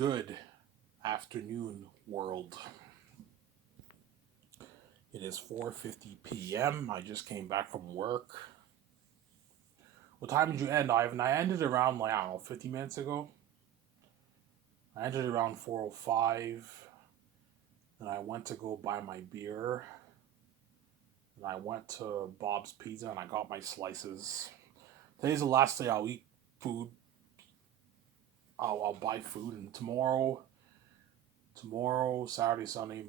Good afternoon, world. It is 4:50 p.m. I just came back from work. What time did you end, Ivan? I ended around, like, I don't know, 50 minutes ago. I ended around 4:05. And I went to go buy my beer. And I went to Bob's Pizza and I got my slices. Today's the last day I'll eat food. I'll buy food. And tomorrow, Saturday, Sunday,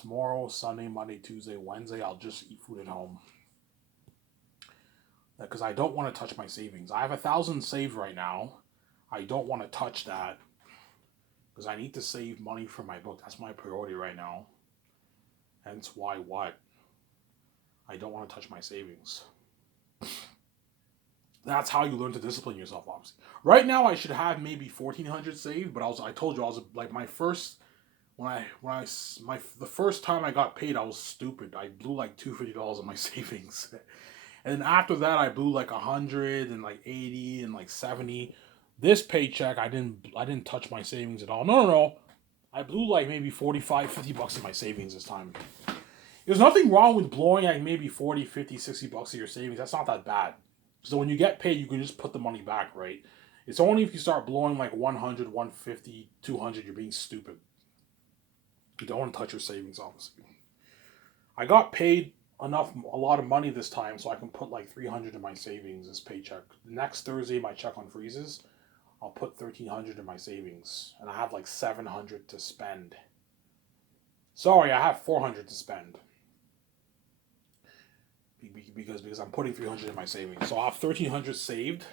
tomorrow, Sunday, Monday, Tuesday, Wednesday, I'll just eat food at home. Because I don't want to touch my savings. I have 1,000 saved right now. I don't want to touch that because I need to save money for my book. That's my priority right now. Hence why I don't want to touch my savings. That's how you learn to discipline yourself, obviously. Right now, I should have maybe 1,400 saved, but I told you I was like my first the first time I got paid, I was stupid. I blew like $250 on my savings. And then after that, I blew like 100 and like 80 and like 70. This paycheck, I didn't touch my savings at all. No. I blew like maybe 45, $50 in my savings this time. There's nothing wrong with blowing like maybe 40, 50, $60 of your savings. That's not that bad. So when you get paid, you can just put the money back, right? It's only if you start blowing like 100, 150, 200, you're being stupid. You don't want to touch your savings, obviously. I got paid a lot of money this time, so I can put like 300 in my savings this paycheck. Next Thursday, my check on freezes. I'll put 1,300 in my savings, and I have like 700 to spend. Sorry, I have 400 to spend because I'm putting 300 in my savings. So I have 1,300 saved.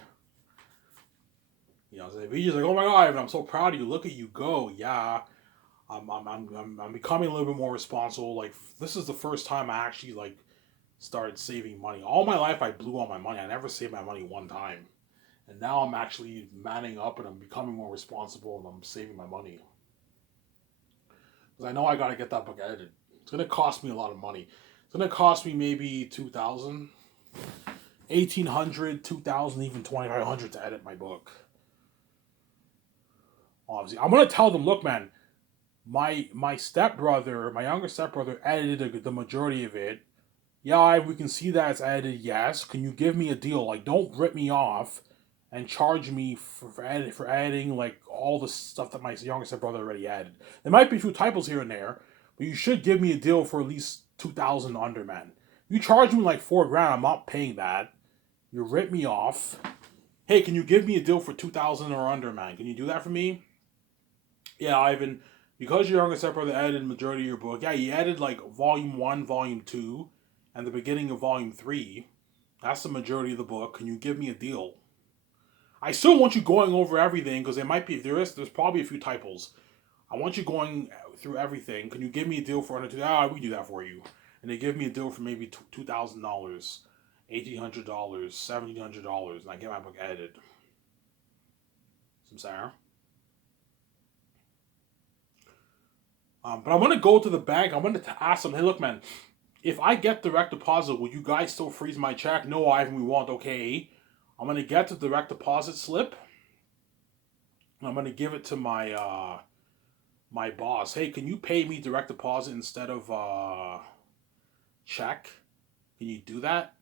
You know, so he's like, "Oh my God, I'm so proud of you. Look at you go." Yeah, I'm becoming a little bit more responsible. Like, this is the first time I actually like started saving money. All my life I blew all my money. I never saved my money one time. And now I'm actually manning up and I'm becoming more responsible and I'm saving my money. Because I know I gotta get that book edited. It's gonna cost me a lot of money. It's gonna cost me maybe 2,000, 1,800, 2,000, even 2,500 to edit my book. Obviously, I'm gonna tell them, look, man, my stepbrother, my younger stepbrother, edited the majority of it. Yeah, we can see that it's edited. Yes, can you give me a deal? Like, don't rip me off and charge me for adding like all the stuff that my younger stepbrother already added. There might be a few typos here and there, but you should give me a deal for at least 2,000 under, man. You charge me like $4,000, I'm not paying that. You rip me off. Hey, can you give me a deal for 2,000 or under, man? Can you do that for me? Yeah, Ivan. Because your younger stepbrother added the majority of your book. Yeah, he added like volume 1, volume 2, and the beginning of volume 3. That's the majority of the book. Can you give me a deal? I still want you going over everything because there's probably a few typos. I want you going through everything. Can you give me a deal for under two? We do that for you. And they give me a deal for maybe $2,000, $1,800, $1,700, and I get my book edited. Some Sarah. But I'm gonna go to the bank. I'm gonna ask them. Hey, look, man. If I get direct deposit, will you guys still freeze my check? No, Ivan, we won't. Okay. I'm gonna get the direct deposit slip. I'm gonna give it to my boss. Hey, can you pay me direct deposit instead of check? Can you do that?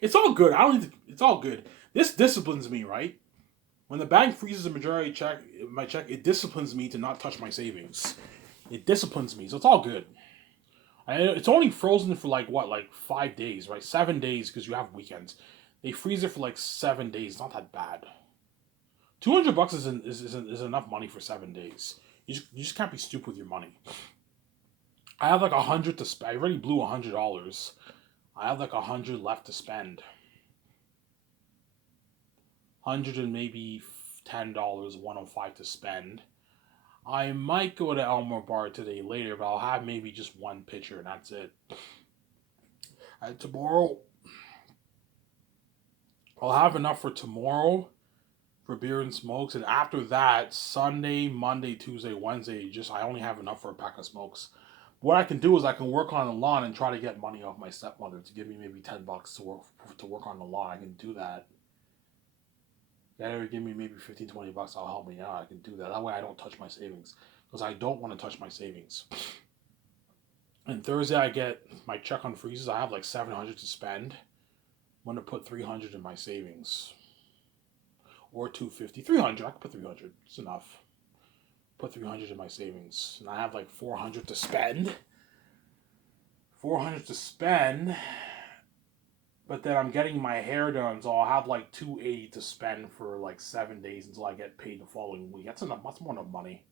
It's all good. I don't need to, it's all good. This disciplines me, right? When the bank freezes the majority check, my check, it disciplines me to not touch my savings. It disciplines me, so it's all good. It's only frozen for like 5 days, right? 7 days because you have weekends. They freeze it for like 7 days. It's not that bad. $200 is enough money for 7 days. You just can't be stupid with your money. I have like 100 to spend. I already blew $100. I have like 100 left to spend. 100 and maybe $10, 105 to spend. I might go to Elmore Bar today later, but I'll have maybe just one pitcher and that's it. And tomorrow, I'll have enough for tomorrow for beer and smokes, and after that, Sunday, Monday, Tuesday, Wednesday, I only have enough for a pack of smokes. What I can do is I can work on the lawn and try to get money off my stepmother to give me maybe $10 to work on the lawn. I can do that. You gotta give me maybe 15, $20. I'll help me out. I can do that. That way I don't touch my savings. Because I don't want to touch my savings. And Thursday I get my check on freezes. I have like 700 to spend. I'm gonna put 300 in my savings. Or 250. 300. I can put 300. It's enough. Put 300 in my savings. And I have like 400 to spend. 400 to spend. But then I'm getting my hair done, so I'll have like 280 to spend for like 7 days until I get paid the following week. That's enough. That's more than money.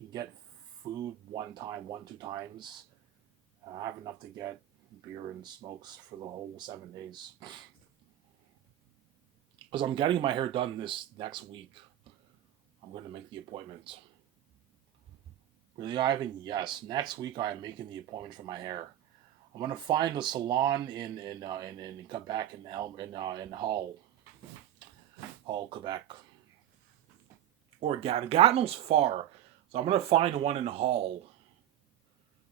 You get food one time, 2 times. I have enough to get beer and smokes for the whole 7 days. Because I'm getting my hair done this next week. I'm going to make the appointment. Really, Ivan? Yes. Next week I am making the appointment for my hair. I'm gonna find a salon in Quebec in Hull, Quebec, or Gatineau's far, so I'm gonna find one in Hull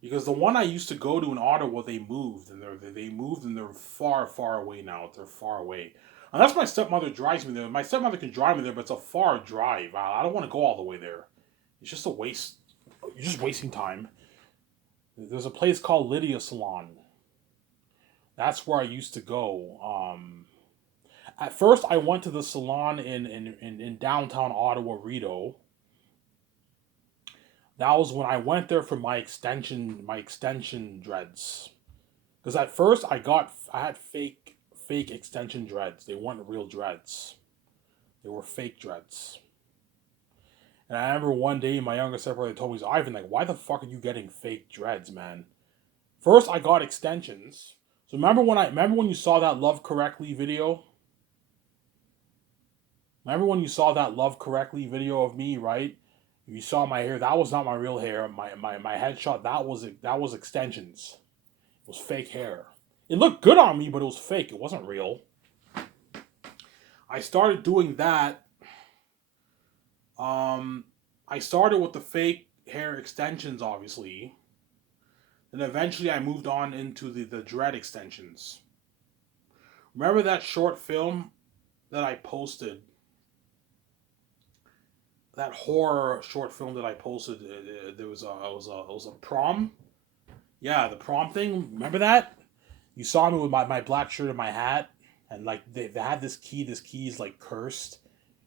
because the one I used to go to in Ottawa they moved and they're far away now. They're far away. Unless my stepmother drives me there. My stepmother can drive me there, but it's a far drive. I don't want to go all the way there. It's just a waste. You're just wasting time. There's a place called Lydia Salon. That's where I used to go. At first, I went to the salon in downtown Ottawa, Rideau. That was when I went there for my extension dreads. Because at first I had fake extension dreads. They weren't real dreads. They were fake dreads. And I remember one day my younger stepbrother told me, Ivan, like, why the fuck are you getting fake dreads, man? First, I got extensions. So remember when you saw that Love Correctly video? Remember when you saw that Love Correctly video of me, right? You saw my hair. That was not my real hair. My headshot, that was extensions. It was fake hair. It looked good on me, but it was fake. It wasn't real. I started doing that. I started with the fake hair extensions, obviously. And eventually I moved on into the dread extensions. Remember that short film that I posted? That horror short film that I posted. There was it was a prom. Yeah, the prom thing. Remember that? You saw me with my black shirt and my hat, and like they had this key. This key is like cursed.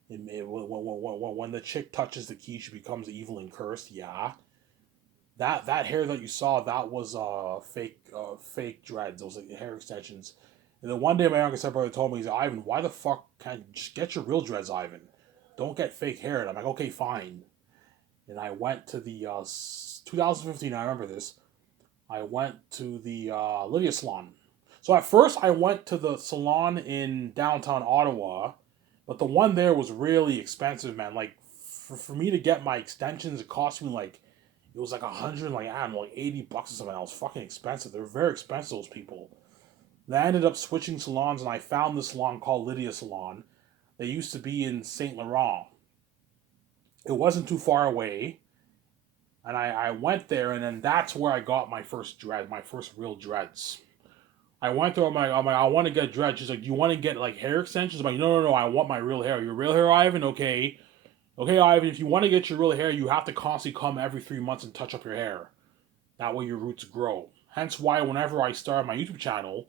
When the chick touches the key, she becomes evil and cursed. Yeah. That hair that you saw, that was fake dreads. Those like hair extensions. And then one day my younger stepbrother told me, he said, Ivan, why the fuck can't you just get your real dreads, Ivan? Don't get fake hair. And I'm like, okay, fine. And I went to the 2015. I remember this. I went to the Lydia salon. So at first I went to the salon in downtown Ottawa, but the one there was really expensive, man. Like for me to get my extensions, it cost me like it was like 100, like I don't know, like $80 or something. That was fucking expensive. They were very expensive, those people. And I ended up switching salons, and I found this salon called Lydia Salon. They used to be in Saint Laurent. It wasn't too far away, and I went there, and then that's where I got my first real dreads. I went there. I'm like, I want to get dreads. She's like, do you want to get like hair extensions? I'm like, no, I want my real hair. Your real hair, Ivan? Okay. Okay, Ivan, if you want to get your real hair, you have to constantly come every 3 months and touch up your hair. That way your roots grow. Hence why whenever I started my YouTube channel,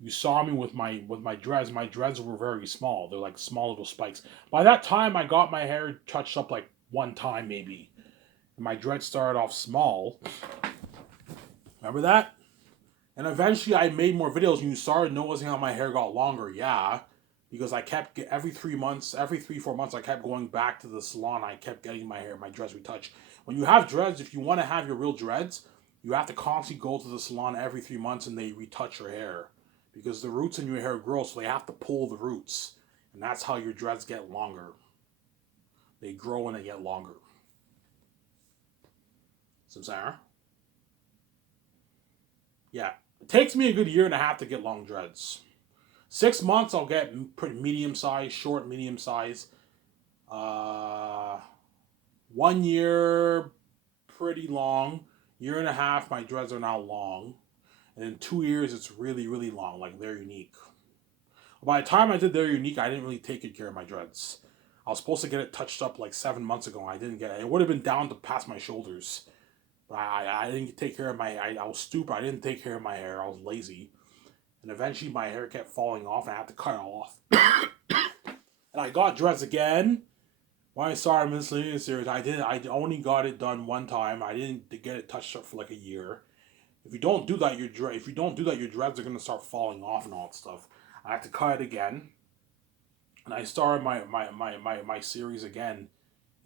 you saw me with my dreads. My dreads were very small. They're like small little spikes. By that time, I got my hair touched up like one time maybe. And my dreads started off small. Remember that? And eventually I made more videos and you started noticing how my hair got longer. Yeah. Because I kept, every 4 months, I kept going back to the salon. I kept getting my dreads retouched. When you have dreads, if you want to have your real dreads, you have to constantly go to the salon every 3 months and they retouch your hair. Because the roots in your hair grow, so they have to pull the roots. And that's how your dreads get longer. They grow and they get longer. Samsara? Yeah. It takes me a good year and a half to get long dreads. 6 months, I'll get pretty medium size, short, medium size. 1 year, pretty long. Year and a half, my dreads are now long. And in 2 years, it's really, really long. Like, they're unique. By the time I did They're Unique, I didn't really take good care of my dreads. I was supposed to get it touched up like 7 months ago. And I didn't get it. It would have been down to past my shoulders. But I didn't take care of I was stupid. I didn't take care of my hair. I was lazy. And eventually my hair kept falling off and I had to cut it off. And I got dreads again. When I started Miscellaneous Series, I only got it done one time. I didn't get it touched up for like a year. If you don't do that, your dreads are gonna start falling off and all that stuff. I had to cut it again. And I started my series again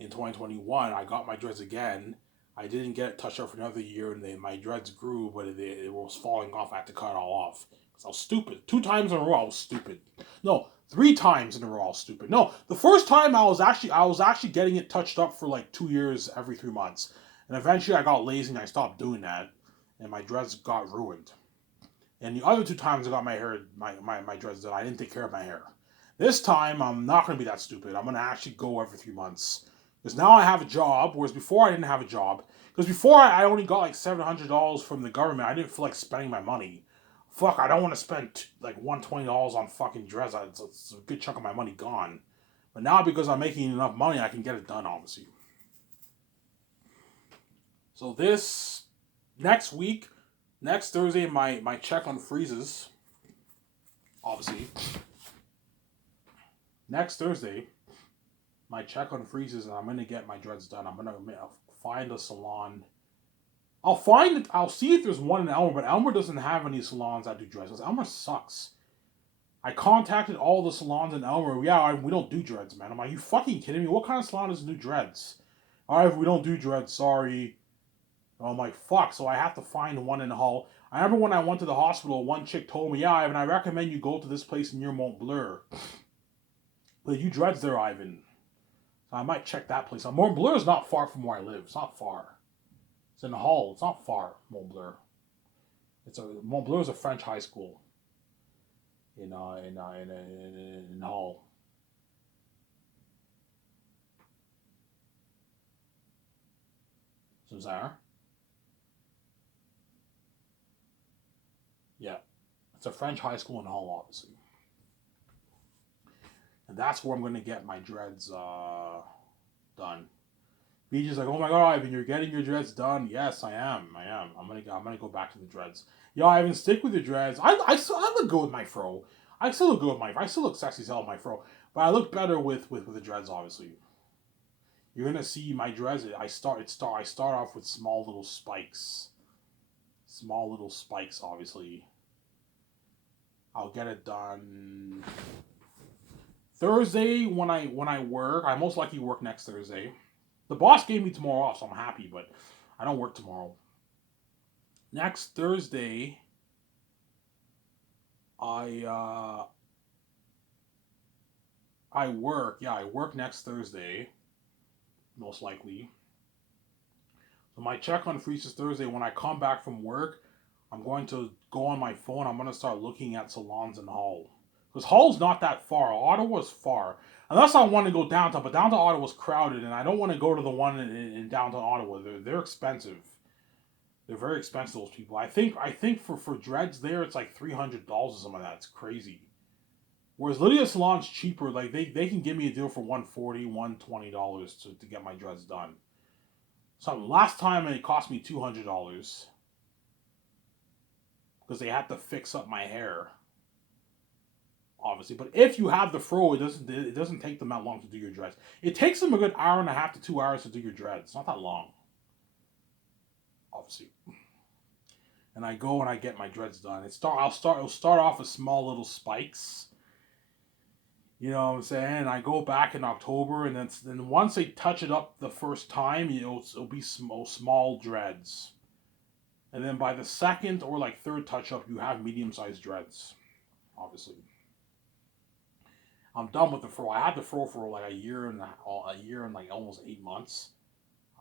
in 2021. I got my dreads again. I didn't get it touched up for another year, and my dreads grew, but it was falling off. I had to cut it all off because I was stupid. 2 times in a row, I was stupid. No, 3 times in a row, I was stupid. No, the first time I was actually getting it touched up for like 2 years every 3 months, and eventually I got lazy and I stopped doing that, and my dreads got ruined. And the other 2 times I got my dreads done, I didn't take care of my hair. This time I'm not gonna be that stupid. I'm gonna actually go every 3 months. Because now I have a job, whereas before I didn't have a job. Because before I only got like $700 from the government. I didn't feel like spending my money. Fuck, I don't want to spend like $120 on fucking dreads. It's a good chunk of my money gone. But now because I'm making enough money, I can get it done, obviously. So this next week, next Thursday, my check on freezes. Obviously. Next Thursday, my check on freezes and I'm gonna get my dreads done. I'm gonna find a salon. I'll see if there's one in Elmer, but Elmer doesn't have any salons that do dreads. Because Elmer sucks. I contacted all the salons in Elmer. Yeah, we don't do dreads, man. I'm like, you fucking kidding me? What kind of salon doesn't do dreads? Alright, we don't do dreads, sorry. I'm like, fuck, so I have to find one in Hull. I remember when I went to the hospital, one chick told me, yeah, Ivan, I recommend you go to this place near Mont Bleu. But you dreads there, Ivan. So I might check that place out. Mont Bleu is not far from where I live. It's not far. It's in Hull. It's not far, Mont Bleu. Mont Bleu is a French high school in Hull. So there. Yeah. It's a French high school in Hull, obviously. And that's where I'm going to get my dreads done. BJ's like, oh my god, Ivan, you're getting your dreads done. Yes, I am. I'm gonna go back to the dreads. Yo, Ivan, stick with your dreads. I look good with my fro. I still look good with I still look sexy as hell with my fro. But I look better with the dreads, obviously. You're gonna see my dreads. I start off with small little spikes. Small little spikes, obviously. I'll get it done Thursday when I work. I most likely work next Thursday. The boss gave me tomorrow off, so I'm happy, but I don't work tomorrow. Next Thursday, I work. Yeah, I work next Thursday, most likely. So my check on freezes Thursday. When I come back from work, I'm going to go on my phone. I'm going to start looking at salons in Hull. Because Hull's not that far. Ottawa's far. Unless I want to go downtown, but downtown Ottawa's crowded, and I don't want to go to the one in downtown Ottawa. They're expensive. They're very expensive, those people. I think for dreads there, it's like $300 or something like that. It's crazy. Whereas Lydia Salon's cheaper. Like they can give me a deal for $140, $120 to get my dreads done. So last time it cost me $200 because they had to fix up my hair. Obviously, but if you have the fro, it doesn't take them that long to do your dreads. It takes them a good hour and a half to 2 hours to do your dreads. It's not that long, obviously. And I go and I get my dreads done. It'll start off with small little spikes. You know what I'm saying? I go back in October, and then once they touch it up the first time, it'll be small dreads. And then by the second or like third touch up, you have medium sized dreads, obviously. I'm done with the fro. I had the fro for like a year and like almost 8 months.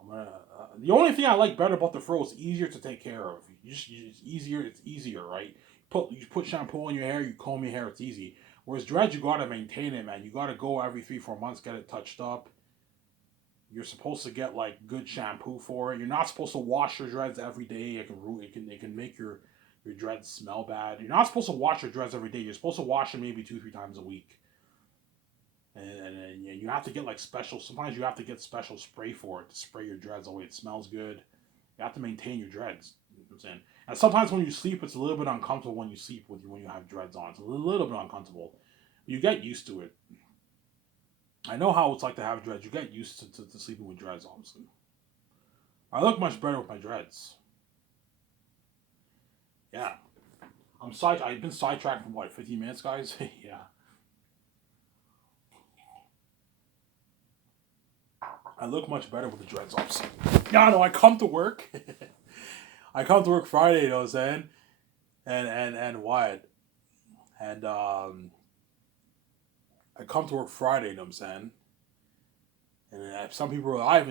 The only thing I like better about the fro is easier to take care of. It's easier, right? You put shampoo on your hair, you comb your hair, it's easy. Whereas dreads, you gotta maintain it, man. You gotta go every 3-4 months, get it touched up. You're supposed to get like good shampoo for it. You're not supposed to wash your dreads every day. It can make Your dreads smell bad. You're not supposed to wash your dreads every day. You're supposed to wash them maybe 2-3 times a week. And you have to get like special. Sometimes you have to get special spray for it to spray your dreads. The way it smells good. You have to maintain your dreads. You know what I'm saying? And sometimes when you sleep, it's a little bit uncomfortable when you sleep when you have dreads on. It's a little bit uncomfortable. You get used to it. I know how it's like to have dreads. You get used to sleeping with dreads, obviously. I look much better with my dreads. Yeah. I've been sidetracked for what, 15 minutes, guys? Yeah. I look much better with the dreads, obviously. Yeah, no, I come to work. I come to work Friday, you know what I'm saying? And what? And I come to work Friday, you know what I'm saying? And some people are like,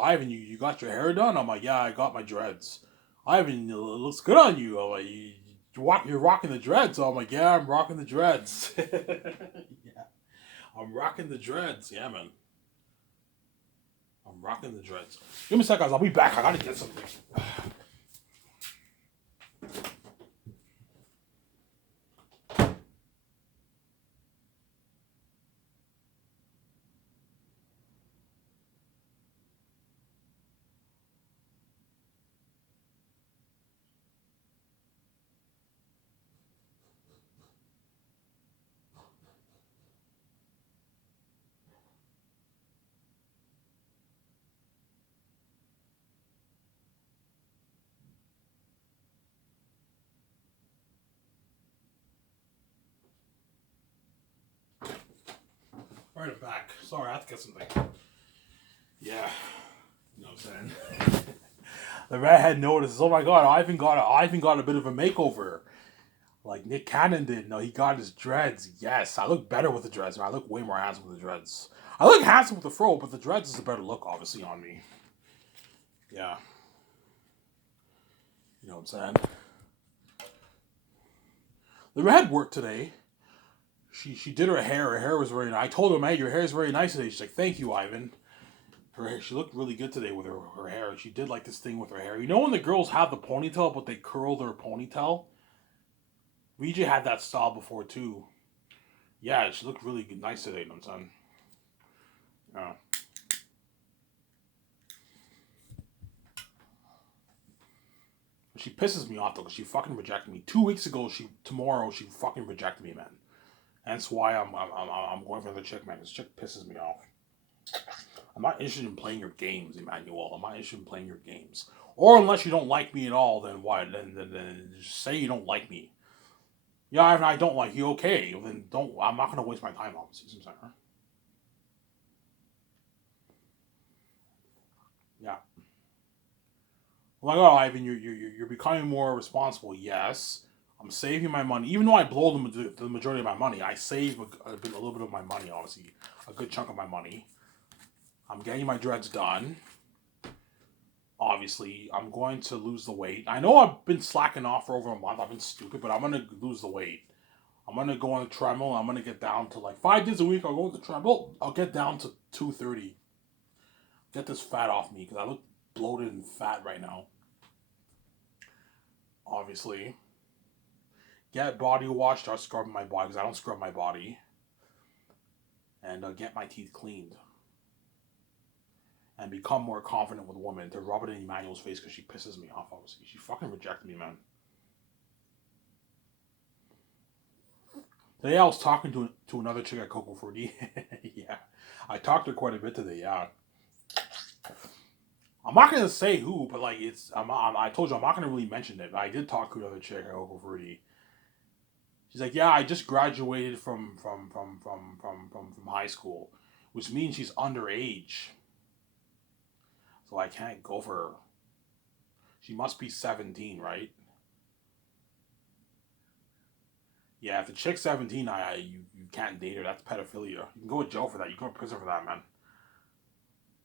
Ivan, you got your hair done? I'm like, yeah, I got my dreads. Ivan, it looks good on you. I'm like, you're rocking the dreads. So I'm like, yeah, I'm rocking the dreads. Yeah, I'm rocking the dreads. Yeah, man. I'm rocking the dreads. Give me a sec, guys. I'll be back. I gotta get something. All right, I'm back. Sorry, I have to get something. Yeah. You know what I'm saying? The redhead notices, oh my god, Ivan got a bit of a makeover. Like Nick Cannon did. No, he got his dreads. Yes, I look better with the dreads. Man. I look way more handsome with the dreads. I look handsome with the fro, but the dreads is a better look, obviously, on me. Yeah. You know what I'm saying? The redhead worked today. She did her hair. Her hair was very nice. I told her, man, your hair is very nice today. She's like, thank you, Ivan. Her hair, she looked really good today with her hair. She did like this thing with her hair. You know when the girls have the ponytail, but they curl their ponytail? VJ had that style before, too. Yeah, she looked really good, nice today, you know what I'm saying? Yeah. She pisses me off, though, because she fucking rejected me. 2 weeks ago, tomorrow, she fucking rejected me, man. That's why I'm going for the chick, man. This chick pisses me off. I'm not interested in playing your games, Emmanuel. I'm not interested in playing your games. Or unless you don't like me at all, then what? Then just say you don't like me. Yeah, if I don't like you, okay. Then don't. I'm not gonna waste my time, obviously. Huh? Yeah. Like, oh, Ivan, you're becoming more responsible. Yes, I'm saving my money. Even though I blow the majority of my money, I save a little bit of my money. Obviously, a good chunk of my money. I'm getting my dreads done. Obviously, I'm going to lose the weight. I know I've been slacking off for over a month. I've been stupid, but I'm gonna lose the weight. I'm gonna go on the treadmill. I'm gonna get down to like 5 days a week. I'll go on the treadmill. I'll get down to 230. Get this fat off me because I look bloated and fat right now. Obviously, get body wash. Start scrubbing my body because I don't scrub my body, and get my teeth cleaned. And become more confident with women to rub it in Emmanuel's face because she pisses me off, obviously. She fucking rejected me, man. Today I was talking to another chick at Coco Fruity. Yeah. I talked to her quite a bit today, yeah. I'm not gonna say who, but like I told you I'm not gonna really mention it. But I did talk to another chick at Coco Fruity. She's like, yeah, I just graduated from high school, which means she's underage. So I can't go for her. She must be 17, right? Yeah, if the chick's 17, you can't date her. That's pedophilia. You can go to jail for that. You can go to prison for that, man.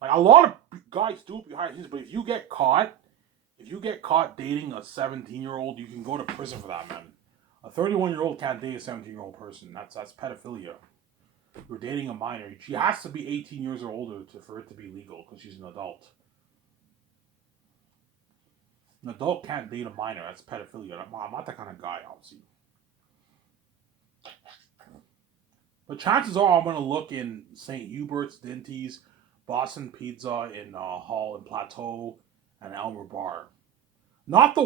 Like a lot of guys do it behind the scenes, but if you get caught dating a 17-year-old, you can go to prison for that, man. A 31-year-old can't date a 17-year-old person. That's pedophilia. You're dating a minor. She has to be 18 years or older for it to be legal because she's an adult. An adult can't date a minor. That's pedophilia. I'm not that kind of guy, obviously. But chances are I'm going to look in St. Hubert's, Dinty's, Boston Pizza in Hall and Plateau, and Elmer Bar. Not the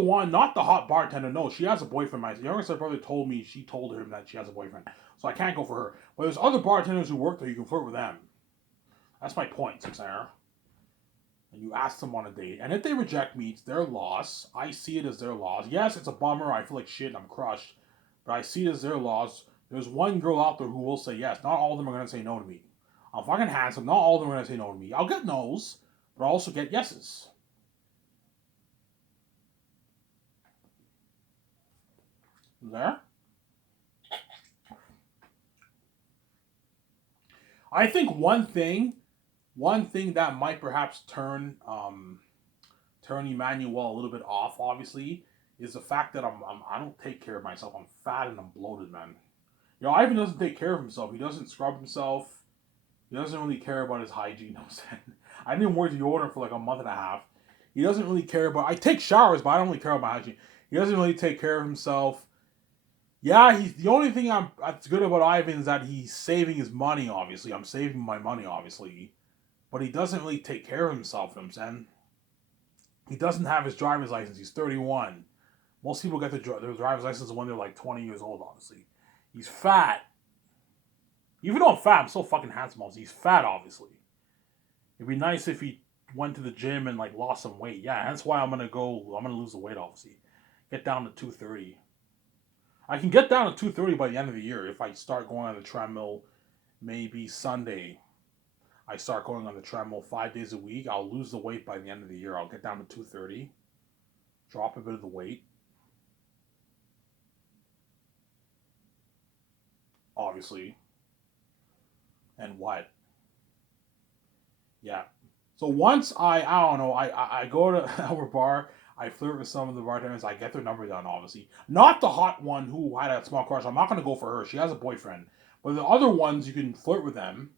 hot bartender. No, she has a boyfriend. My younger brother told me she told him that she has a boyfriend. So I can't go for her. But there's other bartenders who work there. You can flirt with them. That's my point, Sarah. And you ask them on a date. And if they reject me, it's their loss. I see it as their loss. Yes, it's a bummer. I feel like shit and I'm crushed. But I see it as their loss. There's one girl out there who will say yes. Not all of them are going to say no to me. I'm fucking handsome. Not all of them are going to say no to me. I'll get no's, but I'll also get yeses. There? I think one thing that might perhaps turn Emmanuel a little bit off, obviously, is the fact that I don't take care of myself. I'm fat and I'm bloated, man. You know, Ivan doesn't take care of himself. He doesn't scrub himself. He doesn't really care about his hygiene. You know what I'm saying? I didn't wear deodorant for like a month and a half. He doesn't really care about. I take showers, but I don't really care about my hygiene. He doesn't really take care of himself. Yeah, he's the only thing that's good about Ivan is that he's saving his money. Obviously, I'm saving my money, obviously, but he doesn't really take care of himself. You know what I'm saying? He doesn't have his driver's license. He's 31. Most people get their driver's license when they're like 20 years old. Obviously, he's fat. Even though I'm fat, I'm still fucking handsome. Obviously, he's fat. Obviously, it'd be nice if he went to the gym and like lost some weight. Yeah, that's why I'm gonna go. I'm gonna lose the weight. Obviously, get down to 230. I can get down to 230 by the end of the year if I start going on the treadmill. Maybe Sunday, I start going on the treadmill 5 days a week. I'll lose the weight by the end of the year. I'll get down to 230, drop a bit of the weight. Obviously. And what? Yeah. So once I don't know, I go to our bar, I flirt with some of the bartenders, I get their number down, obviously. Not the hot one who had a small crush. I'm not going to go for her. She has a boyfriend. But the other ones, you can flirt with them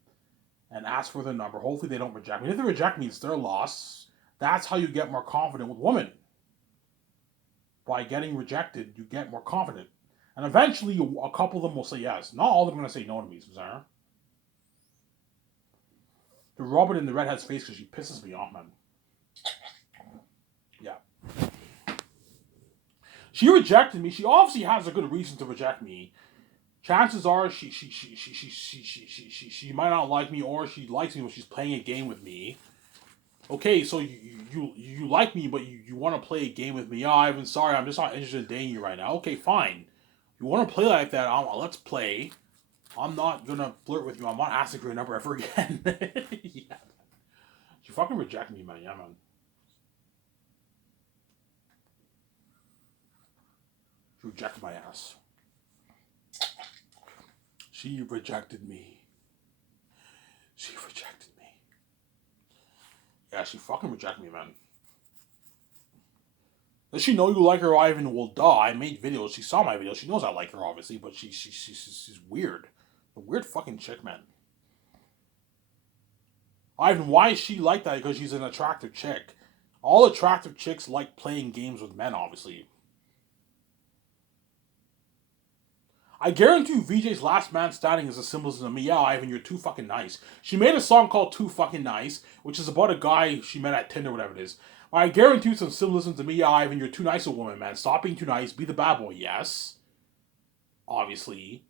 and ask for their number. Hopefully they don't reject me. If they reject me, it's their loss. That's how you get more confident with women. By getting rejected, you get more confident. And eventually, a couple of them will say yes. Not all of them are going to say no to me, Sarah. To rub it in the redhead's face because she pisses me off, man. Yeah. She rejected me. She obviously has a good reason to reject me. Chances are she might not like me, or she likes me when she's playing a game with me. Okay, so you like me, but you want to play a game with me. Oh, Ivan, sorry, I'm just not interested in dating you right now. Okay, fine. You want to play like that? Let's play. I'm not gonna flirt with you. I'm not asking for your number ever again. Yeah. She fucking rejected me, man. Yeah, man. She rejected my ass. She rejected me. She rejected me. Yeah, she fucking rejected me, man. Does she know you like her, Ivan? Well, duh. I made videos. She saw my videos. She knows I like her, obviously, but she's weird. A weird fucking chick, man. Ivan, why is she like that? Because she's an attractive chick. All attractive chicks like playing games with men, obviously. I guarantee you VJ's Last Man Standing is a symbolism of me. Yeah, Ivan, you're too fucking nice. She made a song called Too Fucking Nice, which is about a guy she met at Tinder, whatever it is. I guarantee you some symbolism to me. Yeah, Ivan, you're too nice a woman, man. Stop being too nice. Be the bad boy. Yes. Obviously.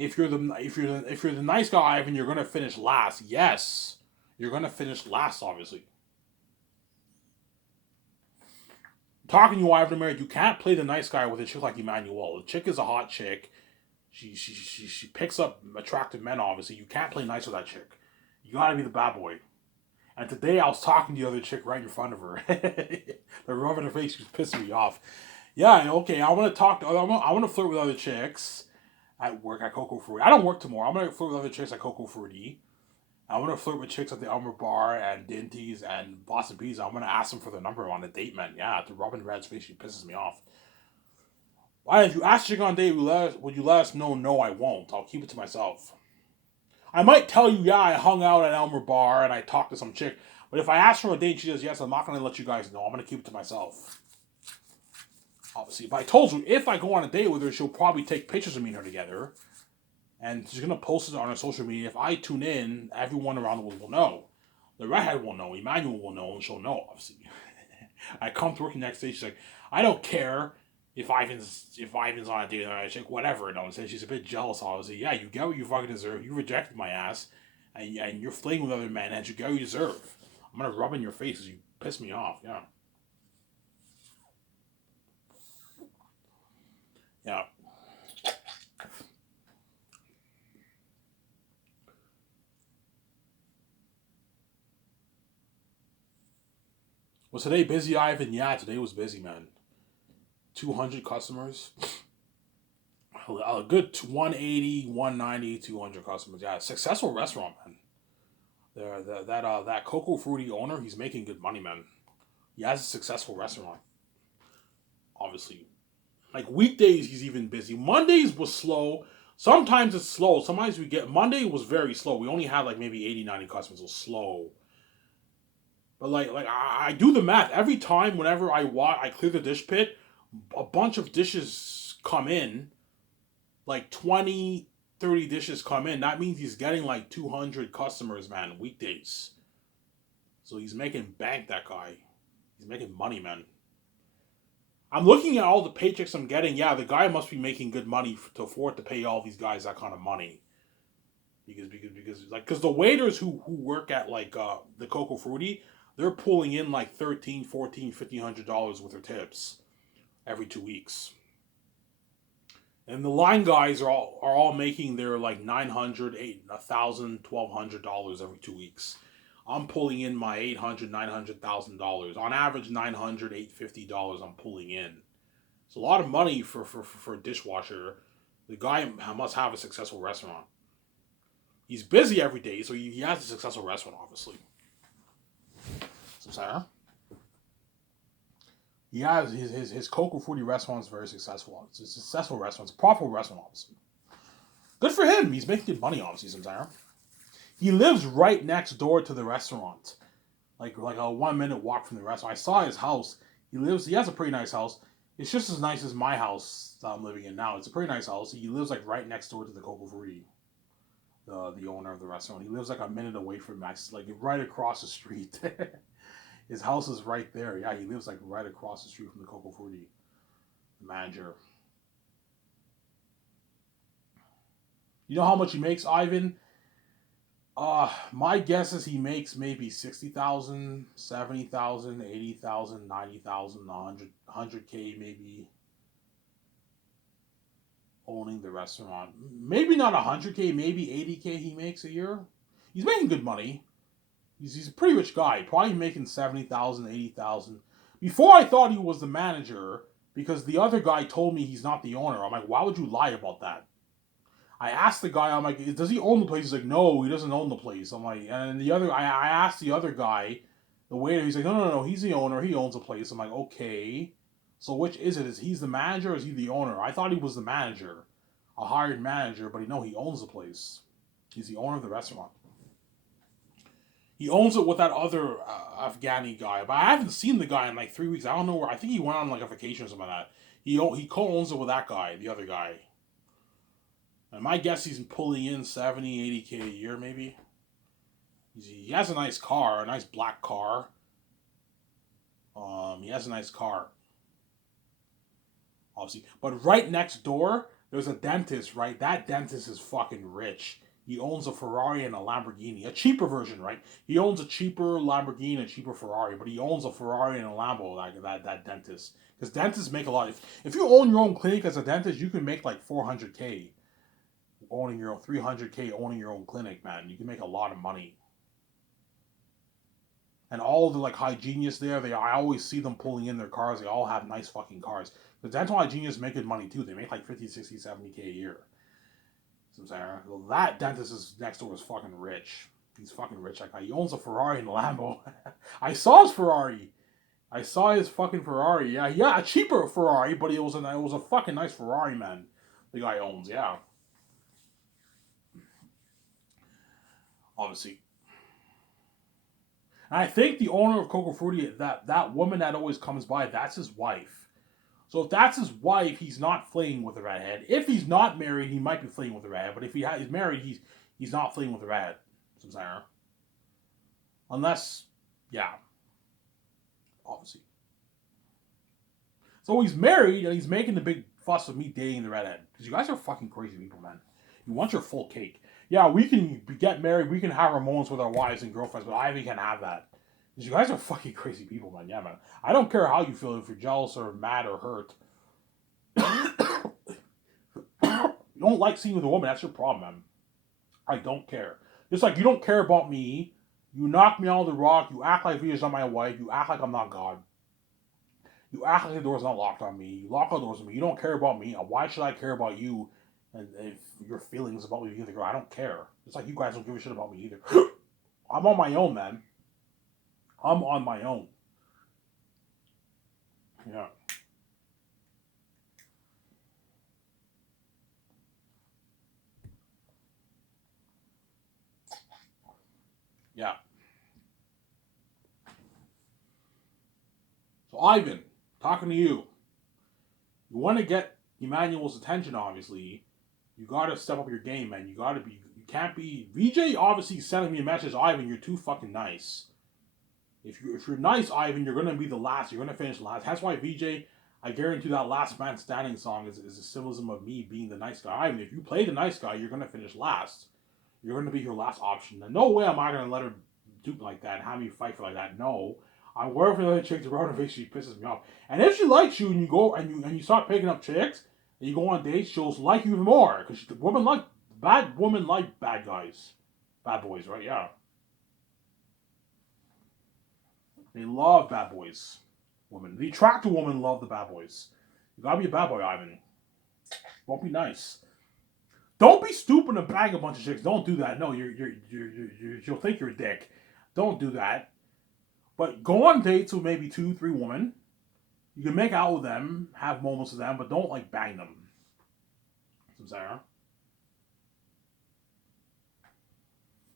If you're the nice guy, Ivan, you're gonna finish last. Yes. You're gonna finish last, obviously. Talking to you, Ivan married, you can't play the nice guy with a chick like Emmanuel. The chick is a hot chick. She picks up attractive men, obviously. You can't play nice with that chick. You gotta be the bad boy. And today I was talking to the other chick right in front of her. The rub in her face was pissing me off. Yeah, okay, I want to talk to, I want to flirt with other chicks at work at Coco Fruity. I don't work tomorrow. I'm going to flirt with other chicks at Coco Fruity. I want to flirt with chicks at the Elmer Bar and Dinty's and Boston Pizza. I'm going to ask them for their number on a date, man. Yeah, the rub in Red's face, she pisses me off. Why, if you ask a chick on a date, would you let us know? No, I won't. I'll keep it to myself. I might tell you, yeah, I hung out at Elmer Bar and I talked to some chick. But if I ask for a date and she says yes, I'm not going to let you guys know. I'm going to keep it to myself. Obviously, but I told you if I go on a date with her, she'll probably take pictures of me and her together, and she's gonna post it on her social media. If I tune in, everyone around the world will know. The redhead will know. Emmanuel will know, and she'll know. Obviously, I come to work the next day. She's like, I don't care if Ivan's on a date. And she's like, whatever. And she's a bit jealous. Obviously, yeah, you get what you fucking deserve. You rejected my ass, and you're fleeing with other men, and you get what you deserve. I'm gonna rub in your face as you piss me off. Yeah, yeah. Was today busy, Ivan? Yeah, today was busy, man. 200 customers. A good 180, 190, 200 customers. Yeah, successful restaurant, man. That Coco Fruity owner, he's making good money, man. He has a successful restaurant, obviously. Like weekdays, he's even busy. Mondays was slow. Sometimes it's slow. Sometimes we get Monday was very slow. We only had like maybe 80, 90 customers. It was slow. But I do the math every time. Whenever I clear the dish pit, a bunch of dishes come in, like 20, 30 dishes come in. That means he's getting like 200 customers, man, weekdays. So he's making bank, that guy. He's making money, man. I'm looking at all the paychecks I'm getting. Yeah, the guy must be making good money to afford to pay all these guys that kind of money. Because the waiters who work at the Coco Fruity, they're pulling in like 13, 14, $1,500 with their tips every 2 weeks. And the line guys are all making their like 900, 1,000, $1,200 every 2 weeks. I'm pulling in my 800, $900,000 on average. 900, $850 I'm pulling in. It's a lot of money for a dishwasher. The guy must have a successful restaurant. He's busy every day, so he has a successful restaurant, obviously. So, Sarah, he has his Coco Fruity restaurant is very successful. It's a successful restaurant. It's a profitable restaurant, obviously. Good for him. He's making good money, obviously, Sarah. He lives right next door to the restaurant, like a 1 minute walk from the restaurant. I saw his house. He has a pretty nice house. It's just as nice as my house that I'm living in now. It's a pretty nice house. He lives like right next door to the Coco Fruity, the owner of the restaurant. He lives like a minute away from Max, like right across the street. His house is right there. Yeah, he lives like right across the street from the Coco Fruity, the manager. You know how much he makes, Ivan? My guess is he makes maybe 60,000, 70,000, 80,000, 90,000, 100K maybe owning the restaurant. Maybe not 100K, maybe 80K he makes a year. He's making good money. He's a pretty rich guy, probably making 70,000, 80,000. Before I thought he was the manager because the other guy told me he's not the owner. I'm like, why would you lie about that? I asked the guy, I'm like, does he own the place? He's like, no, he doesn't own the place. I'm like, and I asked the other guy, the waiter, he's like, no, he's the owner. He owns the place. I'm like, okay. So which is it? Is he's the manager or is he the owner? I thought he was the manager, a hired manager, but no, he owns the place. He's the owner of the restaurant. He owns it with that other Afghani guy, but I haven't seen the guy in like 3 weeks. I don't know where. I think he went on like a vacation or something like that. He co-owns it with that guy, the other guy. And my guess he's pulling in 70, 80K a year maybe. He has a nice car, a nice black car. He has a nice car, obviously. But right next door, there's a dentist, right? That dentist is fucking rich. He owns a Ferrari and a Lamborghini, a cheaper version, right? He owns a cheaper Lamborghini, a cheaper Ferrari, but he owns a Ferrari and a Lambo, like that dentist. Because dentists make a lot. If you own your own clinic as a dentist, you can make like 400K owning your own 300K owning your own clinic, man. You can make a lot of money. And all the like hygienists there, I always see them pulling in their cars. They all have nice fucking cars. The dental hygienists make good money too. They make like 50, 60, 70K a year. Well, that dentist is next door is fucking rich. He's fucking rich. Like he owns a Ferrari and a Lambo. I saw his Ferrari. I saw his fucking Ferrari. Yeah, a cheaper Ferrari, but it was a fucking nice Ferrari, man. The guy owns, yeah. Obviously. And I think the owner of Coco Fruity, that woman that always comes by, that's his wife. So if that's his wife, he's not fleeing with a redhead. If he's not married, he might be fleeing with a redhead. But if he's married, he's not fleeing with a redhead. Unless, yeah, obviously. So he's married and he's making the big fuss of me dating the redhead. Because you guys are fucking crazy people, man. You want your full cake. Yeah, we can get married, we can have our moments with our wives and girlfriends, but Ivy can't have that. Because you guys are fucking crazy people, man. Yeah, man. I don't care how you feel, if you're jealous or mad or hurt. You don't like seeing with a woman, that's your problem, man. I don't care. Just like you don't care about me, you knock me on the rock, you act like Via's not my wife, you act like I'm not God. You act like the door's not locked on me. You lock the doors on me. You don't care about me. Why should I care about you? And if your feelings about me being the girl, I don't care. It's like you guys don't give a shit about me either. I'm on my own, man. I'm on my own. Yeah. Yeah. So Ivan, talking to you. You want to get Emmanuel's attention, obviously. You gotta step up your game, man. You gotta be. You can't be. VJ obviously sending me a message, Ivan. You're too fucking nice. If you're nice, Ivan, you're gonna be the last. You're gonna finish last. That's why VJ. I guarantee that Last Man Standing song is a symbolism of me being the nice guy. Ivan, if you play the nice guy, you're gonna finish last. You're gonna be your last option. And no way am I gonna let her do like that and have me fight for like that. No. I'm worried for the other chick to run if she pisses me off. And if she likes you and you go and you start picking up chicks and you go on dates, she'll like you even more. Because women like bad guys. Bad boys, right? Yeah. They love bad boys. Women. The attractive women love the bad boys. You gotta be a bad boy, Ivan. Don't be nice. Don't be stupid and bang a bunch of chicks. Don't do that. No, you'll think you're a dick. Don't do that. But go on dates with maybe 2, 3 women. You can make out with them, have moments with them, but don't like bang them. Sarah.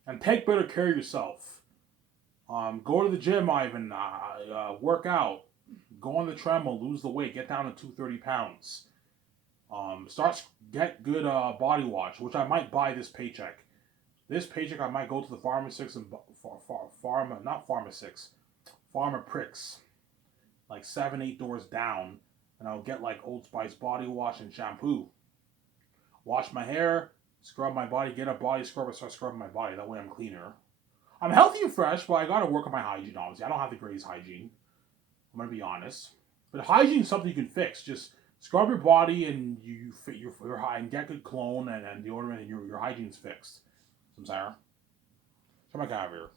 And take better care of yourself. Go to the gym, Ivan. Work out. Go on the treadmill. Lose the weight. Get down to 230 pounds. Get good body wash, which I might buy this paycheck. This paycheck, I might go to the pharmacist and not pharmacist, Pharma Pricks, like 7, 8 doors down, and I'll get like Old Spice body wash and shampoo. Wash my hair, scrub my body, get a body scrub, and start scrubbing my body. That way I'm cleaner. I'm healthy and fresh, but I gotta work on my hygiene, obviously. I don't have the greatest hygiene. I'm gonna be honest. But hygiene is something you can fix. Just scrub your body and you fit your and get good cologne and deodorant and your hygiene's fixed. Some Sarah. Come back out of here.